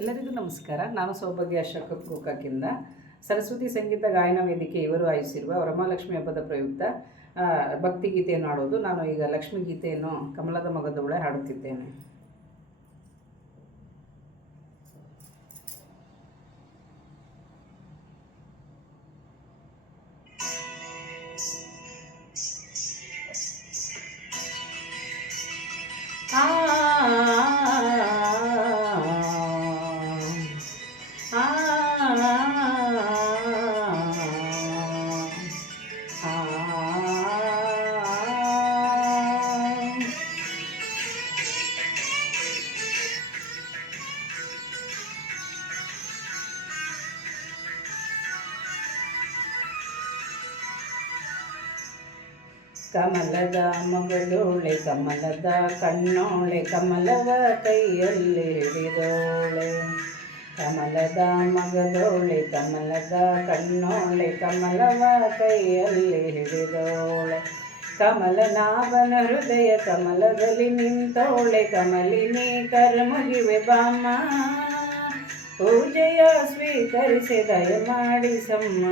ಎಲ್ಲರಿಗೂ ನಮಸ್ಕಾರ. ನಾನು ಸೌಭಾಗ್ಯ ಅಶೋಕ ಗೋಕಾಕಿಂದ ಸರಸ್ವತಿ ಸಂಗೀತ ಗಾಯನ ವೇದಿಕೆ ಇವರು ಆಯಿಸಿರುವ ವರಮಹಾಲಕ್ಷ್ಮಿ ಹಬ್ಬದ ಪ್ರಯುಕ್ತ ಭಕ್ತಿಗೀತೆಯನ್ನು ಹಾಡೋದು. ನಾನು ಈಗ ಲಕ್ಷ್ಮೀ ಗೀತೆಯನ್ನು ಕಮಲದ ಮೊಗದೊಳೆ ಹಾಡುತ್ತಿದ್ದೇನೆ. ಕಮಲದ ಮಗಳೋಳೆ ಕಮಲದ ಕಣ್ಣೋಳೆ ಕಮಲವ ಕೈಯಲ್ಲಿ ಹಿಡಿದೋಳೆ. ಕಮಲದ ಮಗದೋಳೆ ಕಮಲದ ಕಣ್ಣೋಳೆ ಕಮಲವ ಕೈಯಲ್ಲಿ ಹಿಡಿದೋಳೆ. ಕಮಲನಾಭನ ಹೃದಯ ಕಮಲದಲ್ಲಿ ನಿಂತೋಳೆ. ಕಮಲಿನಿ ಕರ್ಮುಗಿವೆ ಬಾಮ ಪೂಜೆಯ ಸ್ವೀಕರಿಸಿ ದಯಮಾಡಿಸಮ್ಮ.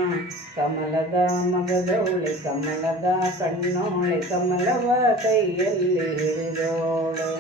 ಕಮಲದ ಮಗದೋಳೆ ಕಮಲದ ಕಣ್ಣೋಳೆ ಕಮಲವ ಕೈಯಲ್ಲಿ ಹಿಡಿದೋಳೆ.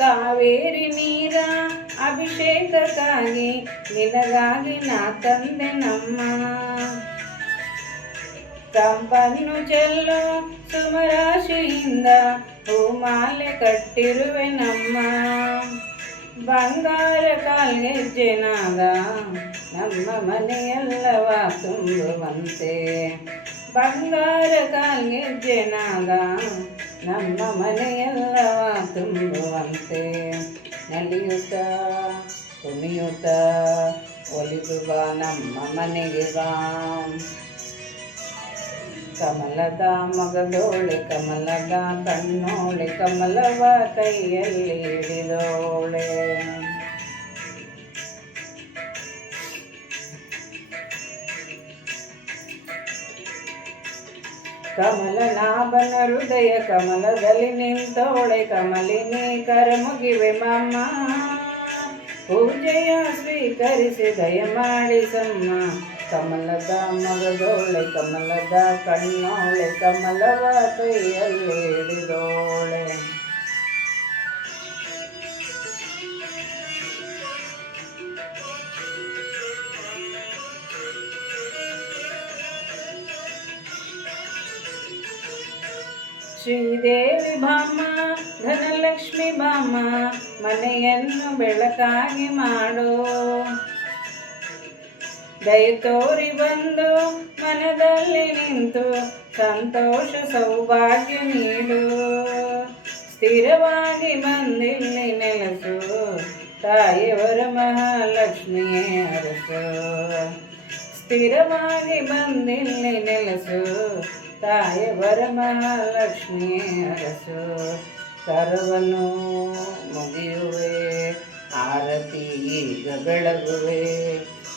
ಕಾವೇರಿ ನೀರ ಅಭಿಷೇಕಕ್ಕಾಗಿ ನಿನಗಾಗಿ ನಾ ತಂದೆ ನಮ್ಮ. ಕಂಪನ್ನು ಚೆಲ್ಲು ಸುಮರಾಶಿಯಿಂದ ಹೂಮಾಲೆ ಕಟ್ಟಿರುವೆ ನಮ್ಮ. ಬಂಗಾರ ಕಾಲ್ಗೆಜ್ಜೆನಾದ ನಮ್ಮ ಮನೆಯೆಲ್ಲವ ತುಂಬುವಂತೆ. ಬಂಗಾರ ಕಾಲ್ಗೆಜ್ಜೆನಾದ ನಮ್ಮ ಮನೆಯೆಲ್ಲವ ತುಂಬುವಂತೆ. ನಲಿಯುತ್ತ ಕುಣಿಯುತ್ತ ಒಲಿದು ಬಾ ನಮ್ಮ ಮನೆಗೆ ಬಾ. ಕಮಲದ ಮಗದೋಳೆ ಕಮಲದ ಕಣ್ಣೋಳೆ ಕಮಲವ ಕೈಯಲ್ಲಿ ಹಿಡಿದೋಳೆ. ಕಮಲನಾಭನ ಹೃದಯ ಕಮಲದಲ್ಲಿ ನಿಂತೋಳೆ. ಕಮಲಿನಿ ಕರಮುಗಿವೆ ಮಾಮ ಪೂಜೆಯ ಸ್ವೀಕರಿಸಿ ದಯಮಾಡಿಸಮ್ಮ. ಕಮಲದ ಮಗದೋಳೆ ಕಮಲದ ಕಣ್ಣೋಳೆ ಕಮಲವ ಕೈಯಲ್ಲಿ ಹಿಡಿದೋಳೆ. ಶ್ರೀದೇವಿ ಬಾಮ ಧನಲಕ್ಷ್ಮಿ ಬಾಮ ಮನೆಯನ್ನು ಬೆಳಕಾಗಿ ಮಾಡು. ದಯ ತೋರಿ ಬಂದು ಮನದಲ್ಲಿ ನಿಂತು ಸಂತೋಷ ಸೌಭಾಗ್ಯ ನೀಡು. ಸ್ಥಿರವಾಗಿ ಬಂದಿಲ್ಲಿ ನೆಲೆಸು ತಾಯಿಯವರ ಮಹಾಲಕ್ಷ್ಮಿಯೇ ಅರಸು. ಸ್ಥಿರವಾಗಿ ಬಂದಿಲ್ಲಿ ನೆಲೆಸು ತಾಯಿಯವರ ಮಹಾಲಕ್ಷ್ಮಿಯೇ ಅರಸು. ಕರವನ್ನು ಮುಗಿಯುವೆ ಆರತಿ ಈಗ ಬೆಳಗುವೆ.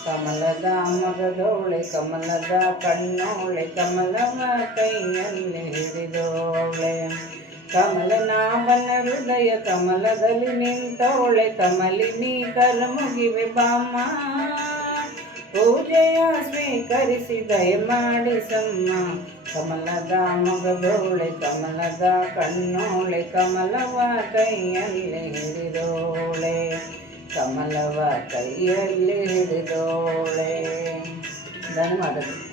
ಕಮಲದ ಮಗದೋಳೆ ಕಮಲದ ಕಣ್ಣೋಳೆ ಕಮಲವ ಕೈಯಲ್ಲಿ ಹಿಡಿದೋಳೆ. ಕಮಲನಾಭನ ಹೃದಯ ಕಮಲದಲ್ಲಿ ನಿಂತೋಳೆ. ಕಮಲಿನಿ ಕರ್ಮುಗಿವೆ ಬಾಮ ಪೂಜೆಯ ಸ್ವೀಕರಿಸಿ ದಯಮಾಡಿಸಮ್ಮ. ಕಮಲದ ಮಗದೋಳೆ ಕಮಲದ ಕಣ್ಣೋಳೆ ಕಮಲವ ಕೈಯಲ್ಲಿ ಹಿಡಿದೋಳೆ. ಕಮಲವ ಕೈಯಲ್ಲಿ ಹಿಡಿದೋಳೆ. ಧನ್ಯವಾದಗಳು.